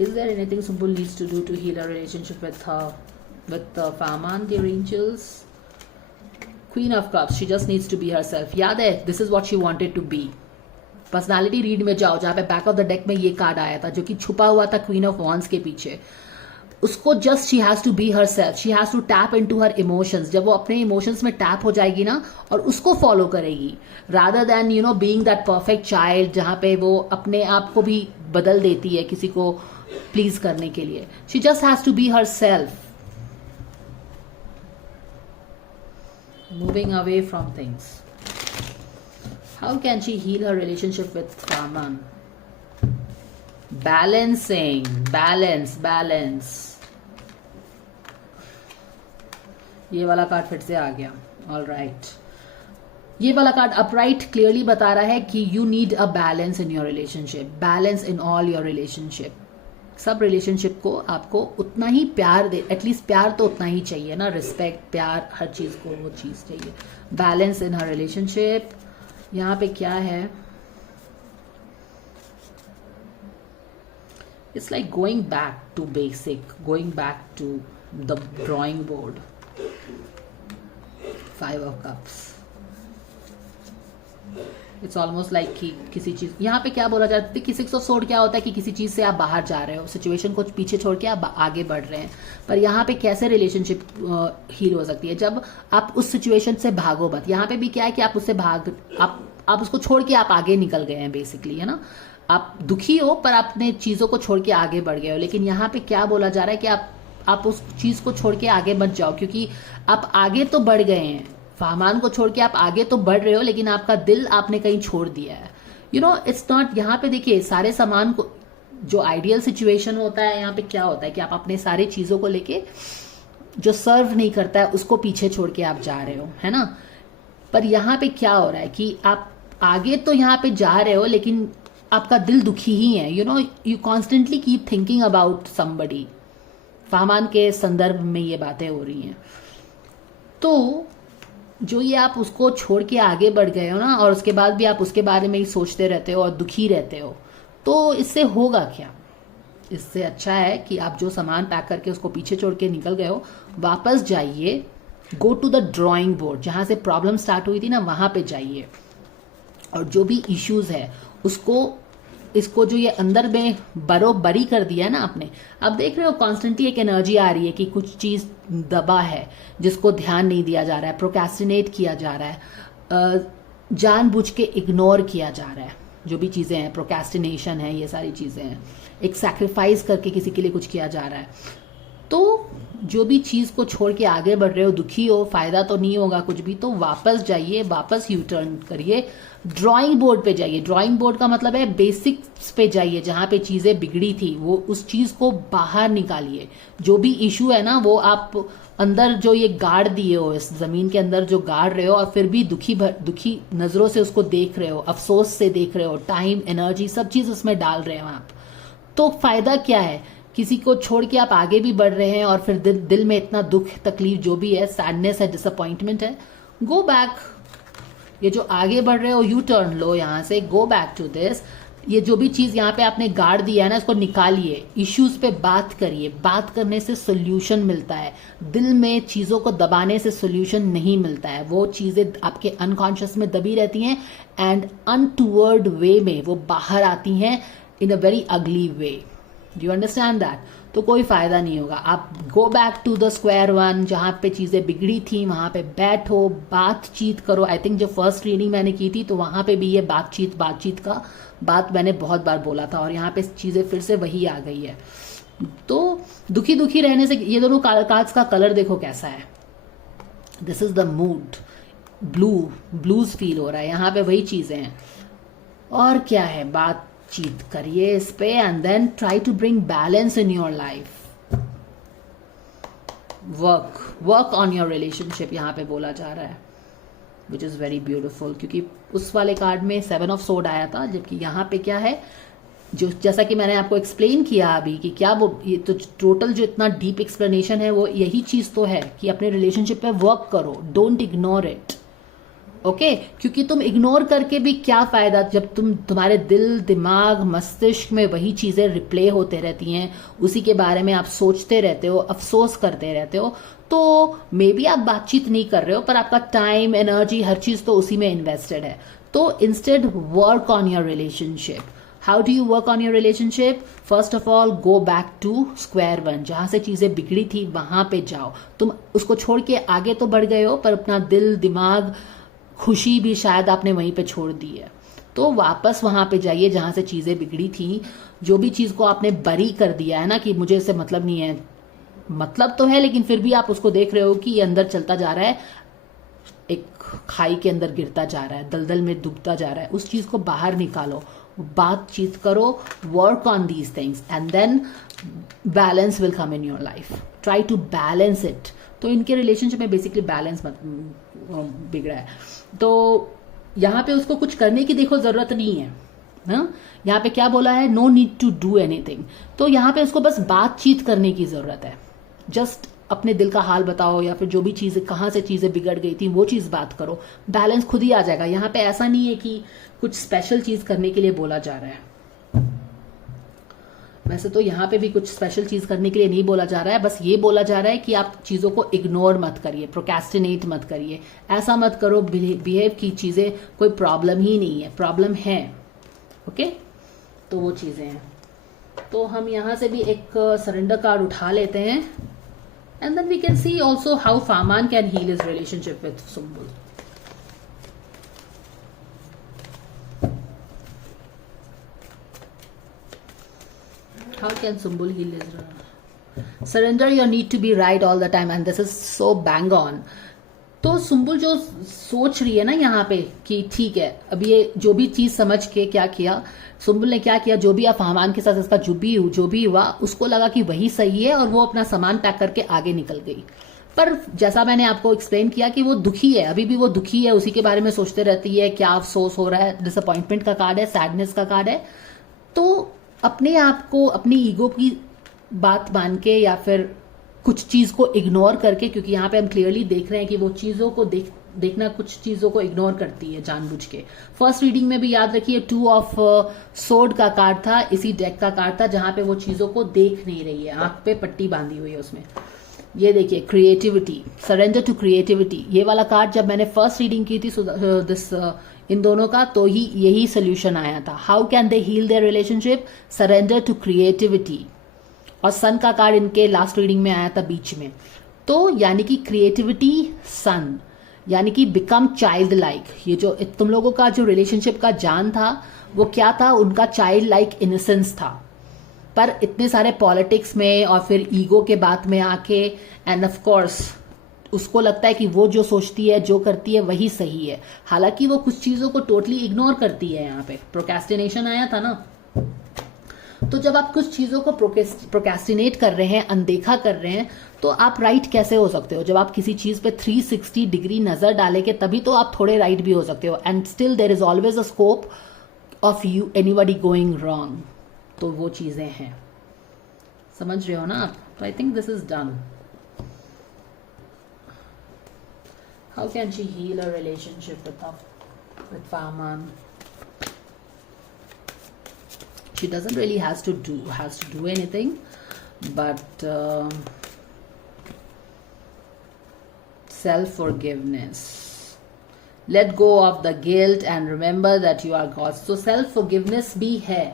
Is there anything Sumbul needs to do to heal her relationship with Farman, the angels? Queen of Cups, she just needs to be herself. याद है, this is what she wanted to be. Personality read में जाओ, जहाँ पे back of the deck में ये card आया था जो कि छुपा हुआ था क्वीन ऑफ वॉन्स के पीछे. उसको just she has to be herself, she has to tap into her emotions. जब वो अपने इमोशंस में टैप हो जाएगी ना और उसको फॉलो करेगी, rather than you know being that perfect child जहाँ पे वो अपने आप को भी बदल देती है किसी को प्लीज करने के लिए. She just has to be herself, moving away from things. How can she heal her relationship with Farman? Balancing, balance. ये वाला कार्ड फिर से आ गया. All right. ये वाला कार्ड अपराइट क्लियरली बता रहा है कि you need a balance in your relationship, balance in all your relationship. सब रिलेशनशिप को आपको उतना ही प्यार दे, एटलीस्ट प्यार तो उतना ही चाहिए ना, रिस्पेक्ट, प्यार, हर चीज को वो चीज चाहिए. Balance in her relationship. यहाँ पे क्या है? It's like going back to basic, going back to the drawing board. 5 of cups. It's almost like कि किसी चीज, यहाँ पे क्या बोला जाता है कि 6 ऑफ सोर्ड क्या होता है कि किसी चीज से आप बाहर जा रहे हो, सिचुएशन को पीछे छोड़ के आप आगे बढ़ रहे हैं. पर यहाँ पे कैसे रिलेशनशिप हील हो सकती है? जब आप उस सिचुएशन से भागो मत. यहाँ पे भी क्या है कि आप उससे आप उसको छोड़ के आप आगे निकल गए हैं बेसिकली, है ना. आप दुखी हो पर आपने चीजों को छोड़ के आगे बढ़ गए हो. लेकिन यहाँ पे क्या बोला जा रहा है कि आप उस चीज को छोड़ के आगे मत जाओ, क्योंकि आप आगे तो बढ़ गए हैं. फाहमान को छोड़ के आप आगे तो बढ़ रहे हो, लेकिन आपका दिल आपने कहीं छोड़ दिया है. यू नो इट्स नॉट, यहाँ पे देखिए सारे सामान को, जो आइडियल सिचुएशन होता है यहाँ पे क्या होता है कि आप अपने सारे चीजों को लेके जो सर्व नहीं करता है उसको पीछे छोड़ के आप जा रहे हो, है ना. पर यहाँ पे क्या हो रहा है कि आप आगे तो यहाँ पे जा रहे हो लेकिन आपका दिल दुखी ही है. You know you constantly keep thinking about somebody. Fahmaan के संदर्भ में ये बातें हो रही हैं. तो जो ये आप उसको छोड़ के आगे बढ़ गए हो ना, और उसके बाद भी आप उसके बारे में ही सोचते रहते हो और दुखी रहते हो, तो इससे होगा क्या? इससे अच्छा है कि आप जो सामान पैक करके उसको पीछे छोड़ के निकल गए हो, वापस जाइए, go to the drawing board. जहां से प्रॉब्लम स्टार्ट हुई थी ना वहां पे जाइए, और जो भी इश्यूज है इसको जो ये अंदर में बरोबरी कर दिया है ना आपने. आप देख रहे हो कॉन्स्टेंटली एक एनर्जी आ रही है कि कुछ चीज दबा है जिसको ध्यान नहीं दिया जा रहा है, प्रोक्रेस्टिनेट किया जा रहा है, जानबूझ के इग्नोर किया जा रहा है. जो भी चीजें हैं, प्रोक्रेस्टिनेशन है, ये सारी चीजें हैं. एक सैक्रिफाइस करके किसी के लिए कुछ किया जा रहा है. तो जो भी चीज को छोड़ के आगे बढ़ रहे हो, दुखी हो, फायदा तो नहीं होगा कुछ भी, तो वापस जाइए, वापस यू टर्न करिए, ड्राइंग बोर्ड पे जाइए. ड्राइंग बोर्ड का मतलब है बेसिक्स पे जाइए, जहां पे चीजें बिगड़ी थी वो उस चीज को बाहर निकालिए. जो भी इशू है ना वो आप अंदर जो ये गाड़ दिए हो, इस जमीन के अंदर जो गाड़ रहे हो, और फिर भी दुखी नजरों से उसको देख रहे हो, अफसोस से देख रहे हो, टाइम, एनर्जी, सब चीज उसमें डाल रहे हो आप, तो फायदा क्या है? किसी को छोड़ के आप आगे भी बढ़ रहे हैं और फिर दिल में इतना दुख, तकलीफ, जो भी है, सैडनेस है, डिसअपॉइंटमेंट है. Go back. ये जो आगे बढ़ रहे हो, यू टर्न लो, यहां से गो बैक टू दिस. ये जो भी चीज यहाँ पे आपने गाड़ दिया है ना, इसको निकालिए, इश्यूज पे बात करिए. बात करने से सोल्यूशन मिलता है. दिल में चीजों को दबाने से सोल्यूशन नहीं मिलता है. वो चीजें आपके अनकॉन्शियस में दबी रहती हैं एंड अनटूवर्ड वे में वो बाहर आती हैं इन a very ugly way. Do you understand that? तो कोई फायदा नहीं होगा. आप go back to the square one, जहां पे चीजें बिगड़ी थी वहां पे बैठो, बातचीत करो. आई थिंक जो फर्स्ट रीडिंग मैंने की थी तो वहां पे भी ये बातचीत का बात मैंने बहुत बार बोला था, और यहाँ पे चीजें फिर से वही आ गई है. तो दुखी रहने से, ये दोनों कार्ड्स का कलर देखो कैसा है. This is the mood, blues feel हो रहा है. यहाँ पे वही चीजें हैं. और क्या है, बातचीत करिए इस पे, and then try to bring balance in your life. Work on your relationship यहाँ पे बोला जा रहा है, विच इज वेरी ब्यूटिफुल. क्योंकि उस वाले कार्ड में 7 ऑफ सोर्ड आया था, जबकि यहाँ पे क्या है, जो जैसा कि मैंने आपको एक्सप्लेन किया अभी कि क्या वो, ये तो टोटल जो इतना डीप एक्सप्लेनेशन है वो यही चीज तो है कि अपने रिलेशनशिप पे वर्क करो, डोंट इग्नोर इट. ओके क्योंकि तुम इग्नोर करके भी क्या फायदा, जब तुम्हारे दिल दिमाग मस्तिष्क में वही चीजें रिप्ले होते रहती हैं, उसी के बारे में आप सोचते रहते हो, अफसोस करते रहते हो, तो मे बी आप बातचीत नहीं कर रहे हो पर आपका टाइम एनर्जी हर चीज तो उसी में इन्वेस्टेड है। तो instead work on your relationship. How do you work on your relationship? First of all go back to square one, जहां से चीजें बिगड़ी थी वहां पे जाओ। तुम उसको छोड़ के आगे तो बढ़ गए हो पर अपना दिल दिमाग खुशी भी शायद आपने वहीं पे छोड़ दी है। तो वापस वहां पे जाइए जहां से चीजें बिगड़ी थी। जो भी चीज को आपने बरी कर दिया है ना कि मुझे इससे मतलब नहीं है, मतलब तो है लेकिन फिर भी आप उसको देख रहे हो कि ये अंदर चलता जा रहा है, एक खाई के अंदर गिरता जा रहा है, दलदल में डूबता जा रहा है, उस चीज को बाहर निकालो, बातचीत करो, work on these things and then balance will come in your life. Try to balance it. तो इनके रिलेशनशिप में बेसिकली बैलेंस बिगड़ा है। तो यहाँ पे उसको कुछ करने की देखो जरूरत नहीं है ना। यहाँ पे क्या बोला है? No need to do anything. तो यहाँ पे उसको बस बातचीत करने की जरूरत है। जस्ट अपने दिल का हाल बताओ या फिर जो भी चीजें, कहाँ से चीजें बिगड़ गई थी वो चीज बात करो, बैलेंस खुद ही आ जाएगा। यहाँ पे ऐसा नहीं है कि कुछ स्पेशल चीज करने के लिए बोला जा रहा है। वैसे तो यहाँ पे भी कुछ स्पेशल चीज करने के लिए नहीं बोला जा रहा है, बस ये बोला जा रहा है कि आप चीजों को इग्नोर मत करिए, प्रोक्रेस्टिनेट मत करिए, ऐसा मत करो बिहेव की चीजें कोई प्रॉब्लम ही नहीं है, प्रॉब्लम है। ओके तो वो चीजें हैं। तो हम यहाँ से भी एक सरेंडर कार्ड उठा लेते हैं and then we can see also how Fahmaan can heal his relationship with Sumbul. How can Sumbul heal his? Surrender your need to be right all the time and this is so bang on. तो सुम्बुल जो सोच रही है ना यहाँ पे कि ठीक है, अब ये जो भी चीज समझ के क्या किया सुम्बुल ने, क्या किया, जो भी फामान के साथ इसका जो भी हुआ उसको लगा कि वही सही है और वो अपना सामान पैक करके आगे निकल गई। पर जैसा मैंने आपको एक्सप्लेन किया कि वो दुखी है, अभी भी वो दुखी है, उसी के बारे में सोचते रहती है, क्या अफसोस हो रहा है, डिसअपॉइंटमेंट का कार्ड है, सैडनेस का कार्ड है। तो अपने आप को अपनी ईगो की बात मान के या फिर कुछ चीज को इग्नोर करके, क्योंकि यहाँ पे हम क्लियरली देख रहे हैं कि वो चीजों को देखना कुछ चीजों को इग्नोर करती है जानबूझ के। फर्स्ट रीडिंग में भी याद रखिए 2 ऑफ सोर्ड का कार्ड था, इसी डेक का कार्ड था, जहां पे वो चीजों को देख नहीं रही है, आंख पे पट्टी बांधी हुई है उसमें। ये देखिए क्रिएटिविटी, सरेंडर टू क्रिएटिविटी, ये वाला कार्ड जब मैंने फर्स्ट रीडिंग की थी इन दोनों का तो ही यही सोल्यूशन आया था। How can they heal their relationship? Surrender to creativity. और सन का कार्ड इनके लास्ट रीडिंग में आया था बीच में। तो यानी कि क्रिएटिविटी सन, यानी कि बिकम चाइल्ड लाइक। ये जो तुम लोगों का जो रिलेशनशिप का जान था वो क्या था? उनका चाइल्ड लाइक इनोसेंस था। पर इतने सारे पॉलिटिक्स में और फिर ईगो के बात में आके एंड ऑफ कोर्स उसको लगता है कि वो जो सोचती है जो करती है वही सही है, हालांकि वो कुछ चीजों को टोटली इग्नोर करती है। यहाँ पे प्रोक्रेस्टिनेशन आया था ना। तो जब आप कुछ चीजों को प्रोक्रेस्टिनेट कर रहे हैं, अनदेखा कर रहे हैं, तो आप राइट कैसे हो सकते हो? जब आप किसी चीज पे 360 डिग्री नजर डालेंगे तभी तो आप थोड़े राइट भी हो सकते हो। And still there is always a scope of you anybody going wrong. तो वो चीजें हैं, समझ रहे हो ना आप? तो I think this is done. How can she heal her relationship with Farman? She doesn't really has to do anything, but self-forgiveness. Let go of the guilt and remember that you are God. So self-forgiveness भी है,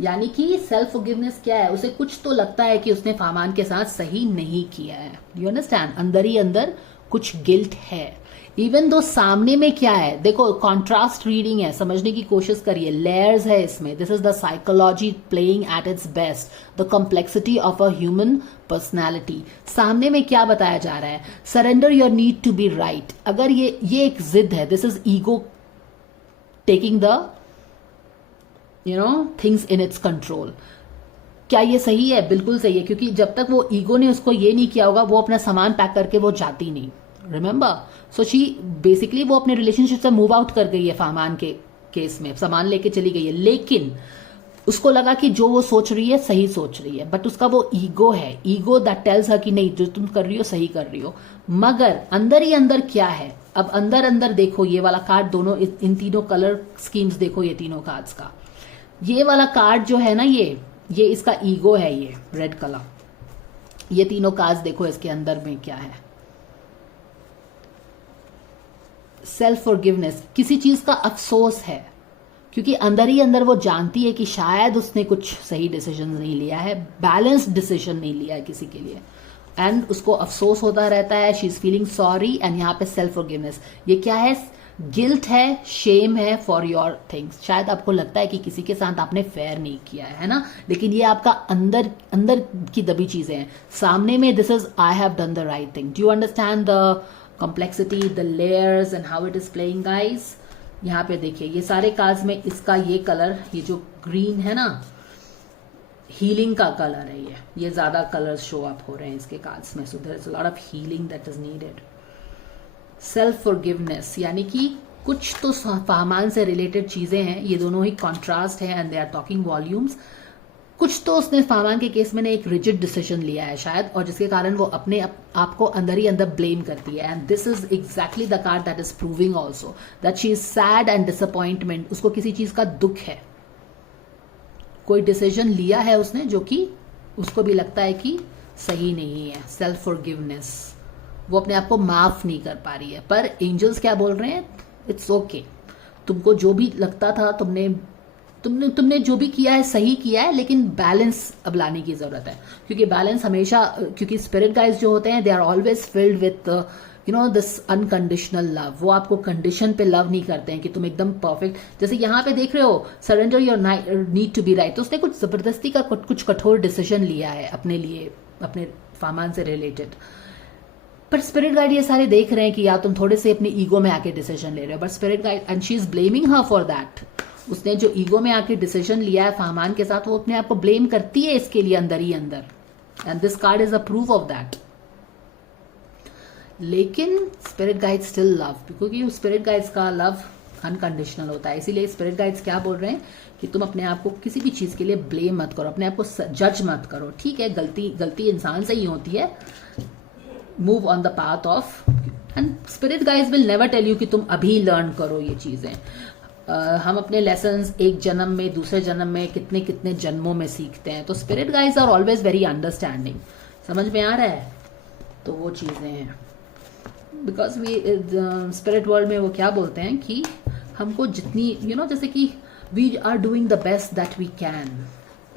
यानी कि self forgiveness क्या है? उसे कुछ तो लगता है कि उसने फामान के साथ सही नहीं किया है। You understand? अंदर ही अंदर कुछ गिल्ट है, इवन दो सामने में क्या है। देखो कॉन्ट्रास्ट रीडिंग है, समझने की कोशिश करिए, लेयर्स है इसमें। This is the psychology playing at its best, the complexity of a human personality. सामने में क्या बताया जा रहा है? Surrender your need to be right. अगर ये एक जिद है, this is ego taking the things in its control. क्या ये सही है? बिल्कुल सही है, क्योंकि जब तक वो ईगो ने उसको ये नहीं किया होगा वो अपना सामान पैक करके वो जाती नहीं। रिमेंबर, सो शी बेसिकली वो अपने रिलेशनशिप से मूव आउट कर गई है। फामान के केस में सामान लेके चली गई है, लेकिन उसको लगा कि जो वो सोच रही है सही सोच रही है, बट उसका वो ईगो है, ईगो दैट टेल्स हर कि नहीं जो तुम कर रही हो सही कर रही हो। मगर अंदर ही अंदर क्या है? अब अंदर अंदर देखो ये वाला कार्ड, दोनों इन तीनों कलर स्कीम्स देखो, ये तीनों कार्ड्स का ये वाला कार्ड जो है ना, ये इसका ईगो है, ये रेड कलर। ये तीनों कार्ड्स देखो इसके अंदर में क्या है, सेल्फ फॉरगिवनेस, किसी चीज का अफसोस है, क्योंकि अंदर ही अंदर वो जानती है कि शायद उसने कुछ सही डिसीजन नहीं लिया है, बैलेंस्ड डिसीजन नहीं लिया है किसी के लिए, एंड उसको अफसोस होता रहता है। She is feeling sorry, and यहाँ पे सेल्फ फॉरगिवनेस, ये क्या है, गिल्ट है, शेम है फॉर योर थिंग्स। शायद आपको लगता है कि किसी के साथ आपने फेयर नहीं किया है ना, लेकिन ये आपका अंदर अंदर की दबी चीजें हैं। सामने में this is I have done the right thing. Do you understand the complexity, the layers and how it is playing guys? यहाँ पे देखिए ये सारे कार्ड्स में इसका ये कलर, ये जो ग्रीन है ना, हीलिंग का कलर है, ये ज्यादा कलर्स शो अप हो रहे हैं इसके कार्ड्स में। So there is a lot of healing that is needed. Self forgiveness, यानी कि कुछ तो फाहमान से रिलेटेड चीजें हैं, ये दोनों ही कॉन्ट्रास्ट है and they are talking volumes. कुछ तो उसने फाहमान के केस में ने एक रिजिड डिसीजन लिया है शायद, और जिसके कारण वो अपने आप को अंदर ही अंदर ब्लेम करती है। And this is exactly the card that is proving also that she is sad and disappointment. उसको किसी चीज का दुख है, कोई डिसीजन लिया है उसने जो कि उसको भी लगता है कि सही नहीं है। सेल्फ फॉरगिवनेस, वो अपने आप को माफ नहीं कर पा रही है। पर एंजल्स क्या बोल रहे हैं, इट्स ओके, तुमको जो भी लगता था, तुमने जो भी किया है सही किया है, लेकिन बैलेंस अब लाने की जरूरत है। क्योंकि बैलेंस हमेशा, क्योंकि स्पिरिट गाइड्स जो होते हैं they are always filled with you know this unconditional love. वो आपको कंडीशन पे लव नहीं करते हैं कि तुम एकदम परफेक्ट, जैसे यहाँ पे देख रहे हो surrender your need to be right, तो उसने कुछ जबरदस्ती का कुछ कठोर डिसीजन लिया है अपने लिए, अपने फामान से रिलेटेड। पर स्पिरिट गाइड ये सारे देख रहे हैं कि यार तुम थोड़े से अपनी ईगो में आके डिसीजन ले रहे हो, but spirit guide and she is blaming her for that. उसने जो ईगो में आके डिसीजन लिया है फाहमान के साथ, वो अपने आप को ब्लेम करती है इसके लिए अंदर ही अंदर, and this card is a proof of that. लेकिन स्पिरिट गाइड स्टिल लव, क्योंकि स्पिरिट गाइड्स का लव अनकंडीशनल होता है। इसीलिए स्पिरिट गाइड्स क्या बोल रहे हैं कि तुम अपने आप को किसी भी चीज के लिए ब्लेम मत करो, अपने आप को जज मत करो। ठीक है, गलती इंसान से ही होती है, move on the path of, and spirit guides will never tell you कि तुम अभी लर्न करो ये चीजें। हम अपने लेसन्स एक जन्म में, दूसरे जन्म में, कितने कितने जन्मों में सीखते हैं। तो spirit guides are always very understanding. समझ में आ रहा है? तो वो चीजें हैं, बिकॉज वी स्पिरिट वर्ल्ड में वो क्या बोलते हैं कि हमको जितनी जैसे कि we are doing the best that we can.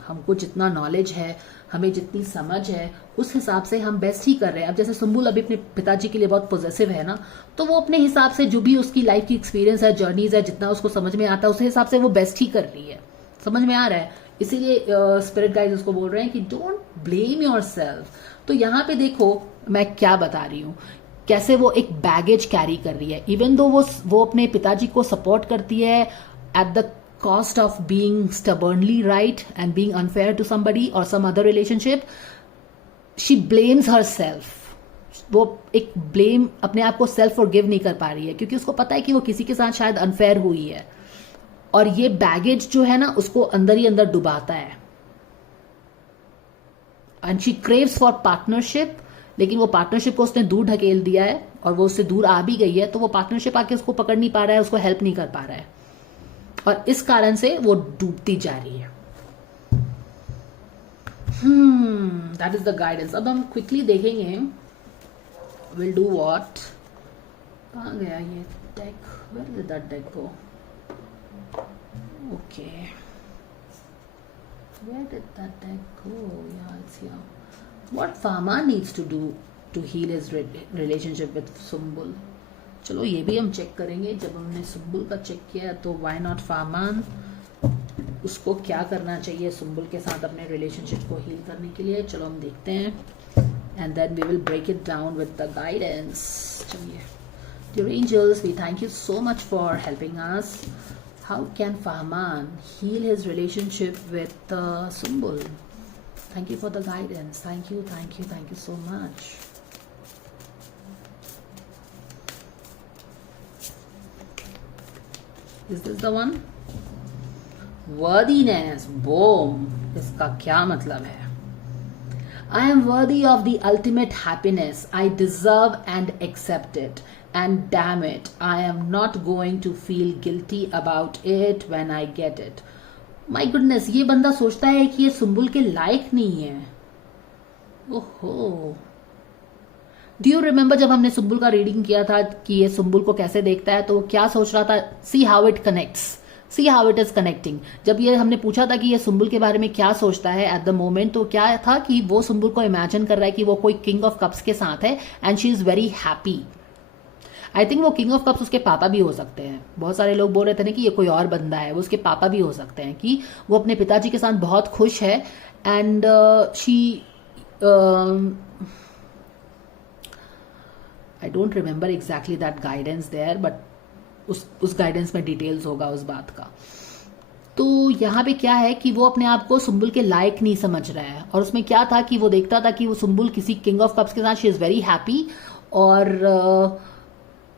हमको जितना नॉलेज है, हमें जितनी समझ है, उस हिसाब से हम बेस्ट ही कर रहे हैं। अब जैसे सुम्बुल अभी अपने पिताजी के लिए बहुत पॉजिटिव है ना, तो वो अपने हिसाब से जो भी उसकी लाइफ की एक्सपीरियंस है, जर्नीज है, जितना उसको समझ में आता है, उस हिसाब से वो बेस्ट ही कर रही है। समझ में आ रहा है? इसीलिए स्पिरिट गाइड्स उसको बोल रहे हैं कि डोंट ब्लेम योरसेल्फ। तो यहाँ पे देखो मैं क्या बता रही हूँ, कैसे वो एक बैगेज कैरी कर रही है। इवन दो वो अपने पिताजी को सपोर्ट करती है at the cost of being stubbornly right and being unfair to somebody or some other relationship, she blames herself. वो एक ब्लेम, अपने आप को सेल्फ फॉरगिव नहीं कर पा रही है, क्योंकि उसको पता है कि वो किसी के साथ शायद अनफेयर हुई है, और ये बैगेज जो है ना उसको अंदर ही अंदर डुबाता है। And she craves for partnership, लेकिन वो पार्टनरशिप को उसने दूर ढकेल दिया है, और वो उससे दूर आ भी गई है, तो वो पार्टनरशिप आके उसको पकड़ नहीं पा रहा है, उसको हेल्प नहीं कर पा रहा है, और इस कारण से वो डूबती जा रही है। That is the guidance. अब हम क्विकली देखेंगे, विल डू व्हाट। कहाँ गया ये deck? Where did that deck go? Okay, where did that deck go? Yeah it's here. What Fahmaan needs to do to heal his relationship with Sumbul? चलो ये भी हम चेक करेंगे। जब हमने सुम्बुल का चेक किया तो व्हाई नॉट फाहमान, उसको क्या करना चाहिए सुम्बुल के साथ अपने रिलेशनशिप को हील करने के लिए। चलो हम देखते हैं, and then we will break it down with the guidance. चलिए, dear angels, we thank you so much for helping us. How can Fahmaan heal his relationship with Sumbul? Thank you for the guidance. Thank you, thank you, thank you so much. Is this the one? Worthiness, boom. इसका क्या मतलब है? I am worthy of the ultimate happiness. I deserve and accept it. And damn it, I am not going to feel guilty about it when I get it. My goodness, ये बंदा सोचता है कि ये सुम्बुल के लायक नहीं है. ओहो. डू यू रिमेंबर जब हमने सुम्बुल का रीडिंग किया था कि ये सुम्बुल को कैसे देखता है, तो वो क्या सोच रहा था? See how it connects, see how it is connecting. जब ये हमने पूछा था कि ये सुम्बुल के बारे में क्या सोचता है एट द मोमेंट, तो क्या था कि वो सुम्बुल को इमेजिन कर रहा है कि वो कोई किंग ऑफ कप्स के साथ है and she is very happy. I think वो किंग ऑफ कप्स उसके पापा भी हो सकते हैं. बहुत सारे लोग बोल रहे थे ना कि ये कोई और बंदा है, वो उसके पापा भी हो सकते हैं, कि वो अपने पिताजी के साथ बहुत खुश है and she I don't remember exactly that guidance there, but उस गाइडेंस में डिटेल्स होगा उस बात का. तो यहाँ पे क्या है कि वो अपने आप को सुम्बुल के लायक नहीं समझ रहा है. और उसमें क्या था कि वो देखता था कि वो सुम्बुल किसी किंग ऑफ कप्स के साथ शी इज़ वेरी हैप्पी, और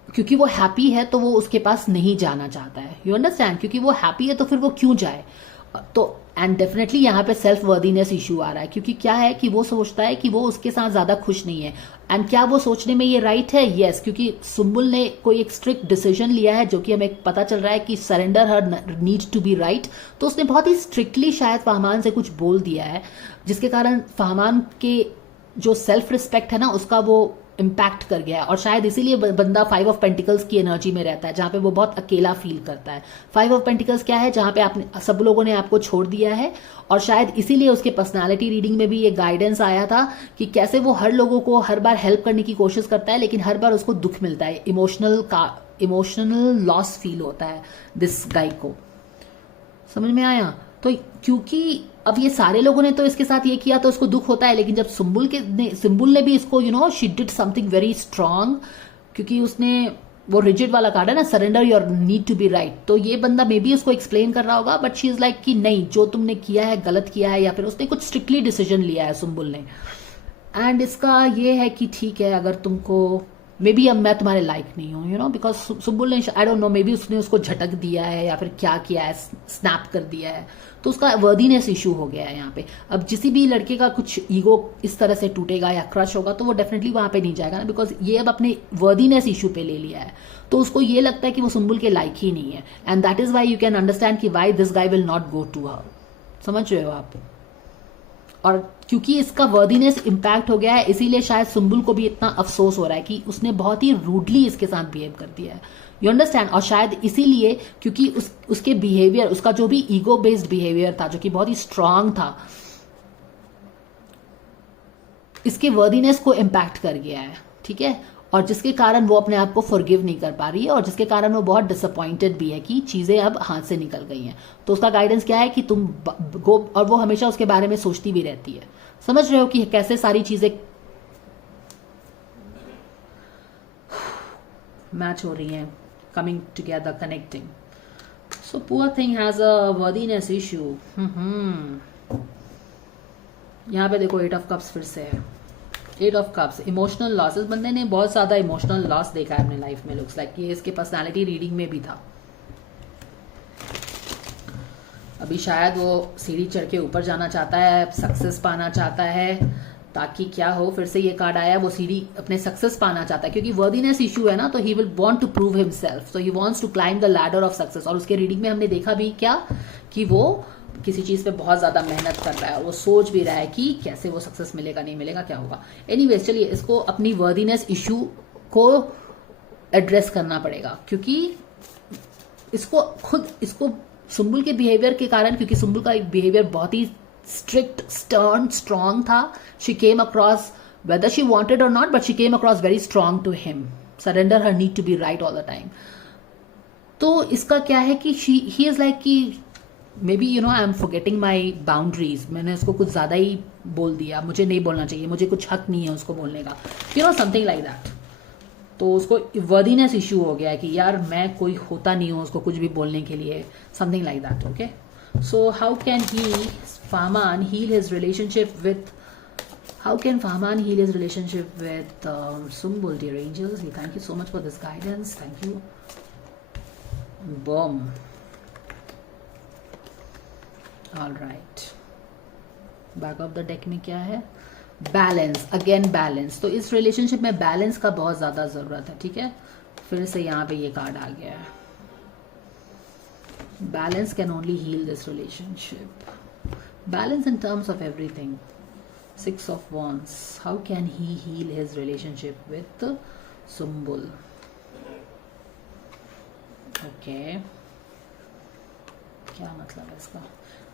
क्योंकि वो हैप्पी है तो वो उसके पास नहीं जाना चाहता है. You understand? क्योंकि वो हैप्पी है तो फिर वो क्यों जाए. तो एंड डेफिनेटली यहाँ पे सेल्फ वर्दीनेस इशू आ रहा है, क्योंकि क्या है कि वो सोचता है कि वो उसके साथ ज्यादा खुश नहीं है. एंड क्या वो सोचने में ये राइट है? यस, क्योंकि सुम्बुल ने कोई एक स्ट्रिक्ट डिसीजन लिया है जो कि हमें पता चल रहा है कि surrender her need to be right. तो उसने बहुत ही स्ट्रिक्टली शायद फहमान से कुछ बोल दिया है, जिसके कारण फहमान के जो सेल्फ रिस्पेक्ट है ना उसका वो इम्पैक्ट कर गया है. और शायद इसीलिए बंदा 5 ऑफ पेंटिकल्स की एनर्जी में रहता है, जहां पे वो बहुत अकेला फील करता है. 5 ऑफ पेंटिकल्स क्या है? जहां पे आपने सब लोगों ने आपको छोड़ दिया है. और शायद इसीलिए उसके पर्सनालिटी रीडिंग में भी ये गाइडेंस आया था कि कैसे वो हर लोगों को हर बार हेल्प करने की कोशिश करता है, लेकिन हर बार उसको दुख मिलता है, इमोशनल लॉस फील होता है दिस गाय को. समझ में आया? तो क्योंकि अब ये सारे लोगों ने तो इसके साथ ये किया तो उसको दुख होता है, लेकिन जब सुम्बुल ने भी इसको she did something very strong, क्योंकि उसने वो रिजिड वाला कार्ड है ना, surrender your need to be right. तो ये बंदा मे बी उसको एक्सप्लेन कर रहा होगा, बट शी इज लाइक कि नहीं, जो तुमने किया है गलत किया है, या फिर उसने कुछ स्ट्रिक्टली डिसीजन लिया है सुम्बुल ने. एंड इसका ये है कि ठीक है, अगर तुमको मे बी अब मैं तुम्हारे लायक नहीं हूँ, बिकॉज सुम्बुल ने आई डोंट नो, मे बी उसने उसको झटक दिया है या फिर क्या किया है, स्नैप कर दिया है, तो उसका वर्दीनेस इशू हो गया है यहाँ पे. अब जिस भी लड़के का कुछ ईगो इस तरह से टूटेगा या क्रश होगा तो वो डेफिनेटली वहां पे नहीं जाएगा ना, बिकॉज ये अब अपने वर्दीनेस इशू पे ले लिया है. तो उसको ये लगता है कि वो सुम्बुल के लायक ही नहीं है. And that is why you can understand कि why this guy will not go to her. समझ रहे हो आप? और क्योंकि इसका वर्दीनेस इंपैक्ट हो गया है, इसीलिए शायद सुम्बुल को भी इतना अफसोस हो रहा है कि उसने बहुत ही रूडली इसके साथ बिहेव कर दिया है. You understand? और शायद इसीलिए क्योंकि उसके बिहेवियर, उसका जो भी ईगो बेस्ड बिहेवियर था जो कि बहुत ही स्ट्रांग था, इसके वर्दीनेस को इंपैक्ट कर गया है. ठीक है? और जिसके कारण वो अपने आप को फॉरगिव नहीं कर पा रही है, और जिसके कारण वो बहुत डिसअपॉइंटेड भी है कि चीजें अब हाथ से निकल गई हैं. तो उसका गाइडेंस क्या है कि तुम गो, और वो हमेशा उसके बारे में सोचती भी रहती है. समझ रहे हो कि कैसे सारी चीजें मैच हो रही हैं, coming together, connecting. So poor thing has a worthiness issue. यहाँ पे देखो 8 ऑफ कप्स फिर से है. 8 ऑफ कप्स, इमोशनल लॉस. इस बंदे ने बहुत ज्यादा इमोशनल लॉस देखा है अपने लाइफ में. लुक्स लाइक ये इसके पर्सनालिटी रीडिंग में भी था. अभी शायद वो सीढ़ी चढ़ के ऊपर जाना चाहता है, सक्सेस पाना चाहता है, ताकि क्या हो, फिर से ये कार्ड आया, वो सीढ़ी अपने सक्सेस पाना चाहता है, क्योंकि वर्दीनेस इशू है ना, तो he will want to prove himself, so he wants to climb the ladder of success. और उसके रीडिंग में हमने देखा भी क्या कि वो किसी चीज पे बहुत ज्यादा मेहनत कर रहा है, और वो सोच भी रहा है कि कैसे वो सक्सेस मिलेगा, नहीं मिलेगा, क्या होगा. एनीवेज, चलिए इसको अपनी वर्दीनेस इशू को एड्रेस करना पड़ेगा, क्योंकि इसको सुम्बुल के बिहेवियर के कारण, क्योंकि सुम्बुल का एक बिहेवियर बहुत ही स्ट्रिक्ट, स्टर्न, स्ट्रांग था. She came across, whether she wanted और not, but she came across very strong to him. Surrender her need to be right all the time. तो इसका क्या है कि ही इज लाइक कि maybe I am forgetting my boundaries. मैंने उसको कुछ ज्यादा ही बोल दिया, मुझे नहीं बोलना चाहिए, मुझे कुछ हक नहीं है उसको बोलने का, समथिंग लाइक दैट. तो उसको वर्दीनेस इशू हो गया है कि यार मैं कोई होता नहीं हूँ उसको कुछ भी बोलने के लिए, something like that. Okay, so how can Fahman heal his relationship with Sumbul, dear angels? Thank you so much for this guidance. Thank you. Boom. All right. Back of the deck में क्या है? Balance, again balance. तो इस relationship में balance का बहुत ज्यादा जरूरत है, ठीक है। फिर से यहाँ पे ये कार्ड आ गया है, balance can only heal this relationship, balance in terms of everything. 6 of Wands, how can he heal his relationship with Sumbul? Okay, क्या मतलब है इसका?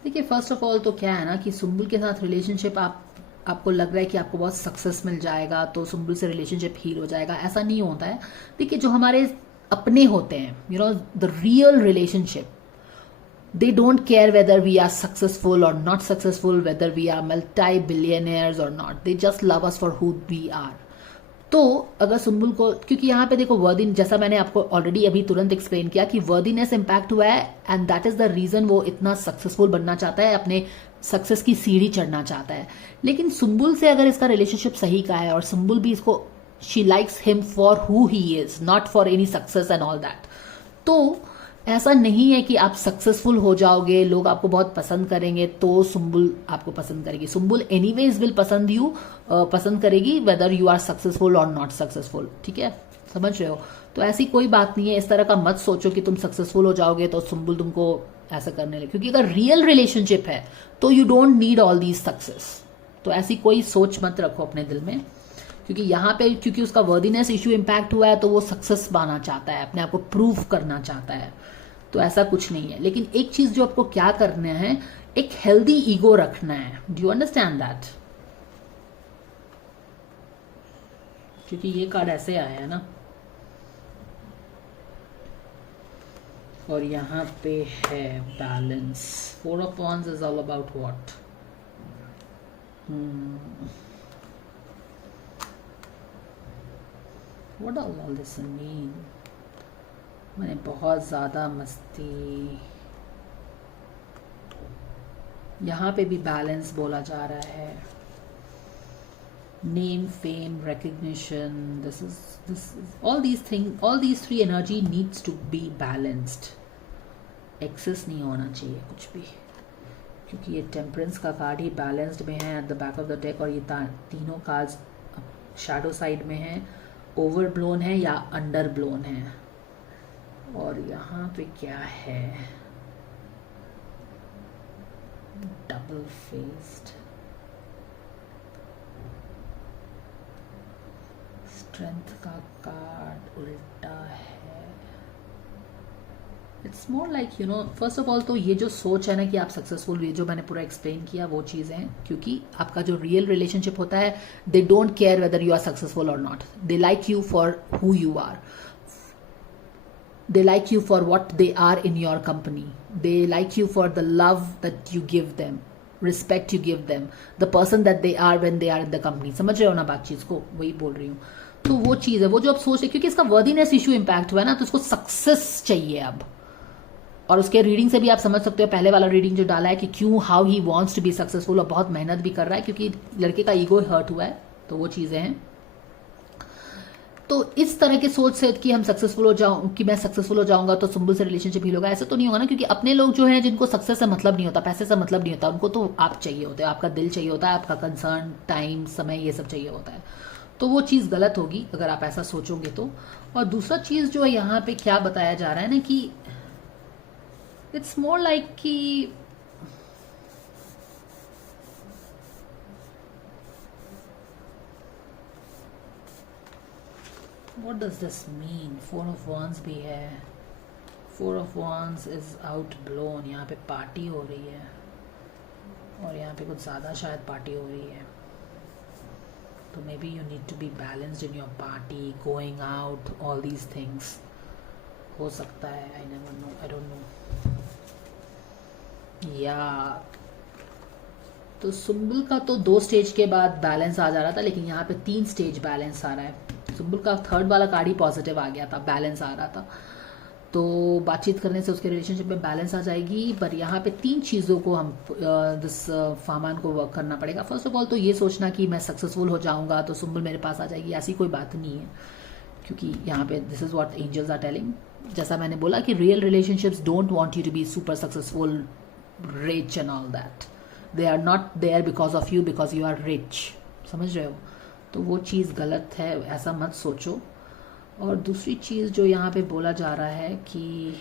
देखिए, फर्स्ट ऑफ ऑल तो क्या है ना कि सुम्बुल के साथ रिलेशनशिप आपको लग रहा है कि आपको बहुत सक्सेस मिल जाएगा तो सुम्बुल से रिलेशनशिप हील हो जाएगा, ऐसा नहीं होता है। देखिए, जो हमारे अपने होते हैं, you know, the real relationship, they don't care whether we are successful or not successful, whether we are multi-billionaires or not, they just love us for who we are। तो अगर सुम्बुल को, क्योंकि यहाँ पे देखो वर्दिन, जैसा मैंने आपको ऑलरेडी अभी तुरंत एक्सप्लेन किया कि वर्दीनेस इंपैक्ट हुआ है and that is the reason वो इतना सक्सेसफुल बनना चाहता है, अपने सक्सेस की सीढ़ी चढ़ना चाहता है। लेकिन सुम्बुल से अगर इसका रिलेशनशिप सही का है और सुम्बुल भी इसको, she likes him for who he is, not for any success and all that, तो ऐसा नहीं है कि आप सक्सेसफुल हो जाओगे, लोग आपको बहुत पसंद करेंगे तो सुम्बुल आपको पसंद करेगी। सुम्बुल एनीवेज विल पसंद करेगी वेदर यू आर सक्सेसफुल और नॉट सक्सेसफुल, ठीक है, समझ रहे हो। तो ऐसी कोई बात नहीं है, इस तरह का मत सोचो कि तुम सक्सेसफुल हो जाओगे तो सुम्बुल तुमको ऐसा करने लगे, क्योंकि अगर रियल रिलेशनशिप है तो you don't need all these success. तो ऐसी कोई सोच मत रखो अपने दिल में, क्योंकि यहाँ पे क्योंकि उसका वर्दीनेस इश्यू इंपैक्ट हुआ है तो वो सक्सेस पाना चाहता है, अपने आप को प्रूव करना चाहता है। तो ऐसा कुछ नहीं है। लेकिन एक चीज जो आपको क्या करना है, एक हेल्दी ईगो रखना है। Do you understand that? क्योंकि ये कार्ड ऐसे आया है ना, और यहाँ पे है balance. 4 of Wands is all about what? What does all this mean? मैंने बहुत ज़्यादा मस्ती, यहाँ पे भी बैलेंस बोला जा रहा है। Name, fame, recognition, this is all these three energy needs to be balanced। Excess नहीं होना चाहिए कुछ भी, क्योंकि ये टेम्परेंस का कार्ड ही बैलेंस्ड में है at the back of the deck, और ये तीनों कार्ड्स शैडो साइड में है, ओवर ब्लोन है या अंडर ब्लोन है। और यहाँ पे क्या है, डबल फेस्ड, स्ट्रेंथ का कार्ड उल्टा है। It's more like, you know, first of all तो ये जो सोच है ना कि आप सक्सेसफुल, ये जो मैंने पूरा एक्सप्लेन किया वो चीज़ें हैं, क्योंकि आपका जो रियल रिलेशनशिप होता है, they don't care whether you are successful और not, they like you for who you are, they like you for what they are in your company, they like you for the love that you give them, respect you give them, the person that they are when they are in the company। समझ रहे हो ना बात चीज को? वही बोल रही हूँ। तो वो चीज है, वो जो आप सोच रहे, क्योंकि इसका वर्दीनेस इशू इंपैक्ट हुआ है ना, तो उसको सक्सेस चाहिए अब। और उसके रीडिंग से भी आप समझ सकते हो, पहले वाला रीडिंग जो डाला है कि क्यों, how he wants to be successful, और बहुत मेहनत भी कर रहा है क्योंकि लड़के का ईगो हर्ट हुआ है। तो वो चीजें हैं। तो इस तरह की सोच से कि हम सक्सेसफुल हो जाऊं, कि मैं सक्सेसफुल हो जाऊंगा तो सुम्बुल से रिलेशनशिप हील होगा, ऐसा तो नहीं होगा ना, क्योंकि अपने लोग जो हैं जिनको सक्सेस से मतलब नहीं होता, पैसे से मतलब नहीं होता, उनको तो आप चाहिए होते हैं, आपका दिल चाहिए होता है, आपका कंसर्न, टाइम, समय, ये सब चाहिए होता है। तो वो चीज़ गलत होगी अगर आप ऐसा सोचोगे तो। और दूसरा चीज़ जो यहाँ पे क्या बताया जा रहा है ना कि इट्स मोर लाइक कि what does this mean? 4 of Wands भी है, 4 of Wands is out blown। यहाँ पे पार्टी हो रही है, और यहाँ पे कुछ ज़्यादा शायद पार्टी हो रही है। तो maybe you need to be balanced in your party, going out, all these things हो सकता है। I never know, I don't know. या तो सुम्बुल का तो 2 स्टेज के बाद बैलेंस आ जा रहा था, लेकिन यहाँ पे 3 स्टेज बैलेंस आ रहा है। सुम्बुल का 3rd वाला कार्ड ही पॉजिटिव आ गया था, बैलेंस आ रहा था। तो बातचीत करने से उसके रिलेशनशिप में बैलेंस आ जाएगी। पर यहाँ पे 3 चीज़ों को हम दिस फामान को वर्क करना पड़ेगा। फर्स्ट ऑफ ऑल तो ये सोचना कि मैं सक्सेसफुल हो जाऊंगा तो सुम्बुल मेरे पास आ जाएगी, ऐसी कोई बात नहीं है, क्योंकि यहाँ पे this is what angels are telling. जैसा मैंने बोला कि real relationships don't want you to be super successful, rich and all that. They are not there because of you, because you are rich. समझ रहे हो? तो वो चीज़ गलत है, ऐसा मत सोचो। और दूसरी चीज़ जो यहाँ पे बोला जा रहा है कि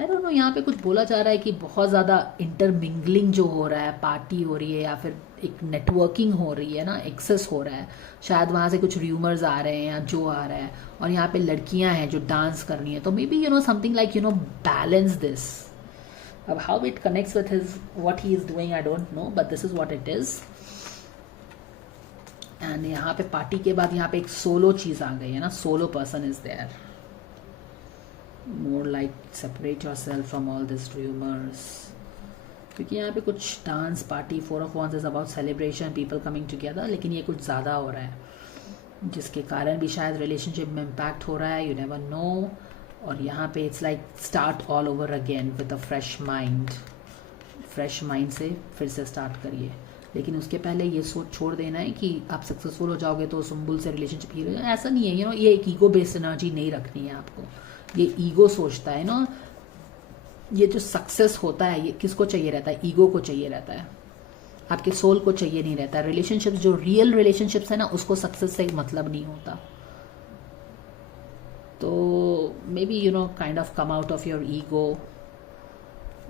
आई डोंट नो, यहाँ पे कुछ बोला जा रहा है कि बहुत ज़्यादा इंटरमिंगलिंग जो हो रहा है, पार्टी हो रही है या फिर एक नेटवर्किंग हो रही है ना, एक्सेस हो रहा है, शायद वहाँ से कुछ र्यूमर्स आ रहे हैं या जो आ रहा है, और यहाँ पे लड़कियाँ हैं जो डांस कर रही हैं, तो maybe something like balance this. अब how it connects with his what he is doing I don't know, but this is what it is. And यहाँ पे पार्टी के बाद यहाँ पे एक सोलो चीज़ आ गई है ना, solo person is there, more like separate yourself from all these rumors, क्योंकि यहाँ पे कुछ dance party, 4 of Wands is about celebration, people coming together, लेकिन ये कुछ ज़्यादा हो रहा है जिसके कारण भी शायद रिलेशनशिप में इम्पैक्ट हो रहा है, यू नेवर नो। और यहाँ पे it's like start all over again with a fresh mind, fresh mind से फिर से स्टार्ट करिए, लेकिन उसके पहले ये सोच छोड़ देना है कि आप सक्सेसफुल हो जाओगे तो सुंबुल से रिलेशनशिप ही रहेगा, ऐसा नहीं है। ये एक ईगो बेस्ड एनर्जी नहीं रखनी है आपको। ये ईगो सोचता है ना, ये जो सक्सेस होता है ये किसको चाहिए रहता है? ईगो को चाहिए रहता है, आपके सोल को चाहिए नहीं रहता है। रिलेशनशिप्स जो रियल रिलेशनशिप्स है ना, उसको सक्सेस से मतलब नहीं होता। तो may be kind of come out of your ego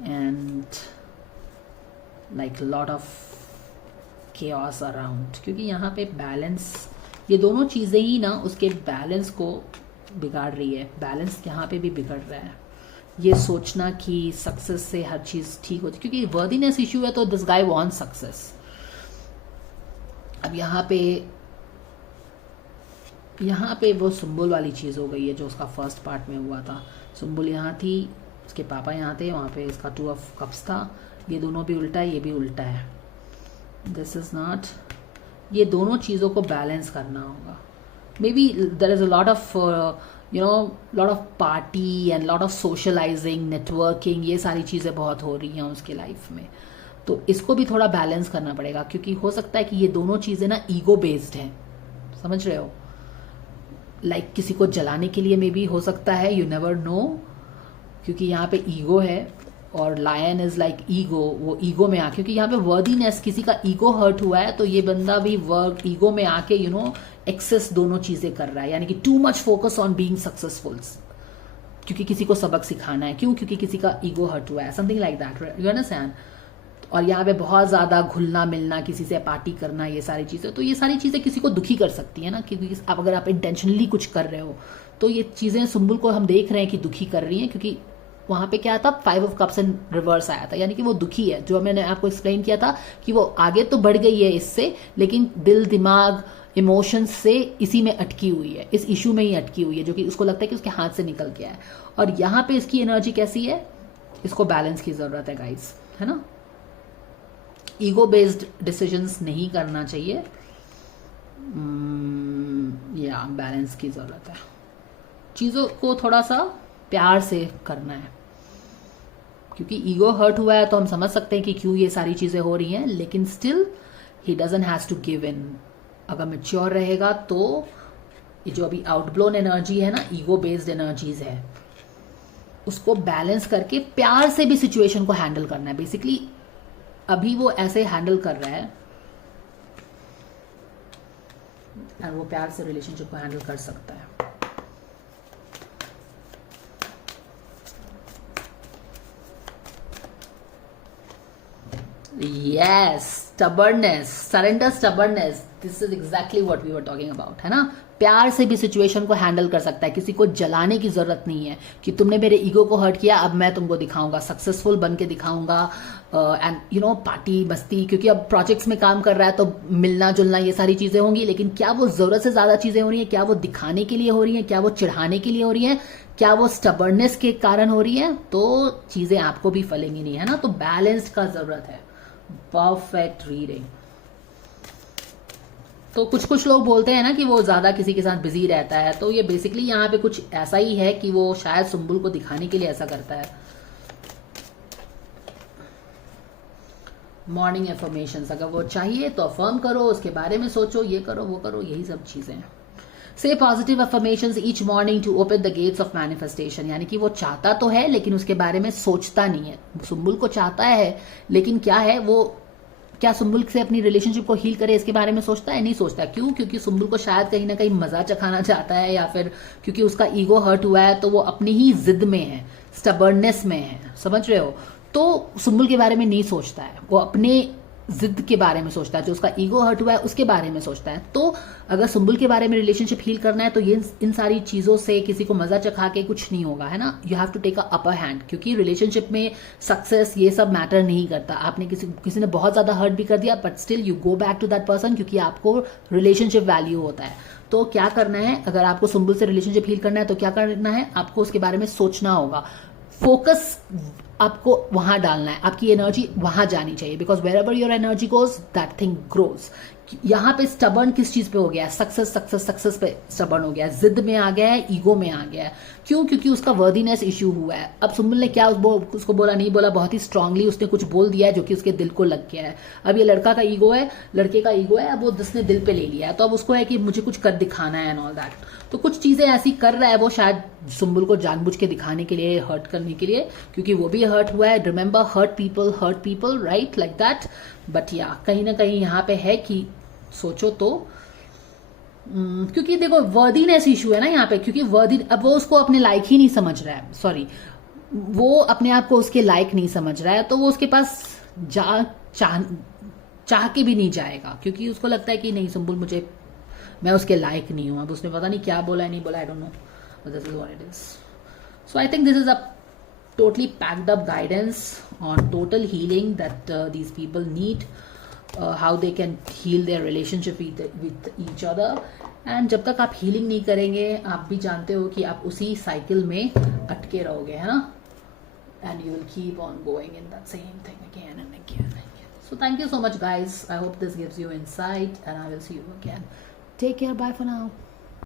and like lot of chaos around, क्योंकि यहाँ पे बैलेंस, ये दोनों चीज़ें ही ना उसके बैलेंस को बिगाड़ रही है। बैलेंस यहाँ पे भी बिगड़ रहा है, ये सोचना कि सक्सेस से हर चीज़ ठीक होती, क्योंकि वर्दीनेस इशू है तो दिस गाय वांट सक्सेस। अब यहाँ पे वो सुंबुल वाली चीज़ हो गई है जो उसका फर्स्ट पार्ट में हुआ था। सुंबुल यहाँ थी, उसके पापा यहाँ थे, वहाँ पे इसका 2 of Cups था, ये दोनों भी उल्टा है, ये भी उल्टा है। दिस इज़ नॉट, ये दोनों चीज़ों को बैलेंस करना होगा। Maybe there is a lot of lot of party and lot of socializing, networking, ये सारी चीज़ें बहुत हो रही हैं उसके लाइफ में, तो इसको भी थोड़ा बैलेंस करना पड़ेगा, क्योंकि हो सकता है कि ये दोनों चीज़ें ना ईगो बेस्ड हैं, समझ रहे हो? लाइक किसी को जलाने के लिए मे बी हो सकता है, यू नेवर नो, क्योंकि यहाँ पे ईगो है और लायन इज लाइक ईगो, वो ईगो में आके, क्योंकि यहाँ पे वर्दीनेस, किसी का ईगो हर्ट हुआ है तो ये बंदा भी वर्क ईगो में आके एक्सेस दोनों चीजें कर रहा है, यानी कि too much focus on being successful, क्योंकि किसी को सबक सिखाना है। क्यों? क्योंकि किसी का ईगो हर्ट हुआ है, something like that, you understand? और यहाँ पे बहुत ज्यादा घुलना मिलना, किसी से पार्टी करना, ये सारी चीजें, तो ये सारी चीजें किसी को दुखी कर सकती है ना, क्योंकि अगर आप इंटेंशनली कुछ कर रहे हो तो ये चीजें सुंबुल को हम देख रहे हैं कि दुखी कर रही हैं, क्योंकि वहां पे क्या था, 5 of Cups इन रिवर्स आया था, यानी कि वो दुखी है। जो मैंने आपको एक्सप्लेन किया था कि वो आगे तो बढ़ गई है इससे, लेकिन दिल दिमाग इमोशंस से इसी में अटकी हुई है, इस इशू में ही अटकी हुई है, जो कि उसको लगता है कि उसके हाथ से निकल गया है। और यहाँ पे इसकी एनर्जी कैसी है, इसको बैलेंस की जरूरत है गाइस, है ना? ईगो बेस्ड डिसीजंस नहीं करना चाहिए, या बैलेंस की जरूरत है। चीजों को थोड़ा सा प्यार से करना है, क्योंकि ईगो हर्ट हुआ है तो हम समझ सकते हैं कि क्यों ये सारी चीजें हो रही हैं, लेकिन still he doesn't has to give in. अगर मैच्योर रहेगा तो ये जो अभी आउटब्लोन एनर्जी है ना, ईगो बेस्ड एनर्जीज है, उसको बैलेंस करके प्यार से भी सिचुएशन को हैंडल करना है। बेसिकली अभी वो ऐसे हैंडल कर रहा है और वो प्यार से रिलेशनशिप को हैंडल कर सकता है। Yes, stubbornness, surrender stubbornness. This is exactly what we were talking about, है ना? प्यार से भी सिचुएशन को हैंडल कर सकता है, किसी को जलाने की जरूरत नहीं है कि तुमने मेरे ईगो को हर्ट किया, अब मैं तुमको दिखाऊंगा, सक्सेसफुल बन के दिखाऊंगा, एंड पार्टी मस्ती, क्योंकि अब प्रोजेक्ट्स में काम कर रहा है तो मिलना जुलना ये सारी चीजें होंगी, लेकिन क्या वो जरूरत से ज्यादा चीजें हो रही हैं? क्या वो दिखाने के लिए हो रही हैं? क्या वो चिढ़ाने के लिए हो रही हैं? क्या वो स्टबर्डनेस के कारण हो रही है? तो चीजें आपको भी फलेंगी नहीं, है ना? तो बैलेंस का जरूरत है, परफेक्ट रीडिंग। तो कुछ लोग बोलते हैं ना कि वो ज्यादा किसी के साथ बिजी रहता है, तो ये बेसिकली यहाँ पे कुछ ऐसा ही है कि वो शायद सुंबुल को दिखाने के लिए ऐसा करता है। मॉर्निंग एफर्मेशंस अगर वो चाहिए तो अफर्म करो, उसके बारे में सोचो, ये करो वो करो, यही सब चीजें हैं। से positive affirmations each morning to open the gates of manifestation, यानी कि वो चाहता तो है लेकिन उसके बारे में सोचता नहीं है। सुम्बुल को चाहता है लेकिन क्या है, वो क्या सुम्बुल से अपनी रिलेशनशिप को हील करे इसके बारे में सोचता है? नहीं सोचता। क्यों? क्योंकि सुम्बुल को शायद कहीं ना कहीं मजा चखाना चाहता है, या फिर क्योंकि उसका ईगो हर्ट हुआ है, तो वो अपनी ही जिद में है, स्टबर्ननेस में है, समझ रहे हो? तो सुम्बुल के बारे में नहीं सोचता है, वो अपने जिद के बारे में सोचता है, जो उसका ईगो हर्ट हुआ है उसके बारे में सोचता है। तो अगर सुम्बुल के बारे में रिलेशनशिप हील करना है तो ये इन सारी चीजों से किसी को मजा चखा के कुछ नहीं होगा, है ना। You have to take a upper hand, क्योंकि रिलेशनशिप में सक्सेस ये सब मैटर नहीं करता। आपने किसी ने बहुत ज्यादा हर्ट भी कर दिया, but still you go back to that person, क्योंकि आपको रिलेशनशिप वैल्यू होता है। तो क्या करना है, अगर आपको सुम्बुल से रिलेशनशिप हील करना है तो क्या करना है, आपको उसके बारे में सोचना होगा। फोकस आपको वहां डालना है, आपकी एनर्जी वहां जानी चाहिए, because wherever your energy goes that thing grows. यहां पे स्टबर्न किस चीज पे हो गया है? सक्सेस सक्सेस सक्सेस पे स्टबर्न हो गया है, जिद में आ गया है, ईगो में आ गया है। क्यों? क्योंकि उसका वर्दीनेस इश्यू हुआ है। अब सुम्बुल ने क्या उसको बोला, नहीं बोला, बहुत ही स्ट्रांगली उसने कुछ बोल दिया है जो कि उसके दिल को लग गया है। अब ये लड़का का ईगो है, लड़के का ईगो है, अब वो जिसने दिल पे ले लिया है, तो अब उसको है कि मुझे कुछ कर दिखाना है एंड ऑल दैट। तो कुछ चीजें ऐसी कर रहा है वो, शायद सुम्बुल को जानबूझ के दिखाने के लिए, हर्ट करने के लिए, क्योंकि वो भी हर्ट हुआ है। Remember, hurt people right, like that. But या कहीं ना कहीं यहाँ पे है कि सोचो तो, क्योंकि देखो वर्दीनेस इशू है ना यहाँ पे, क्योंकि वर्दी, अब वो उसको अपने लायक ही नहीं समझ रहा है, सॉरी, वो अपने आप को उसके लायक नहीं समझ रहा है, तो वो उसके पास चाह के भी नहीं जाएगा, क्योंकि उसको लगता है कि नहीं सुम्बुल मुझे, मैं उसके लायक नहीं हूं। अब उसने पता नहीं क्या बोला है, नहीं बोला, आई don't know, but this is what it is. So I think this is a totally packed up guidance on total healing that these people need, how they can heal their relationship with each other. And जब तक आप healing नहीं करेंगे, आप भी जानते हो कि आप उसी साइकिल में अटके रहोगे, है ना, and you will keep on going in that same thing again and again. So thank you so much guys, I hope this gives you insight and I will see you again. Take care, bye for now.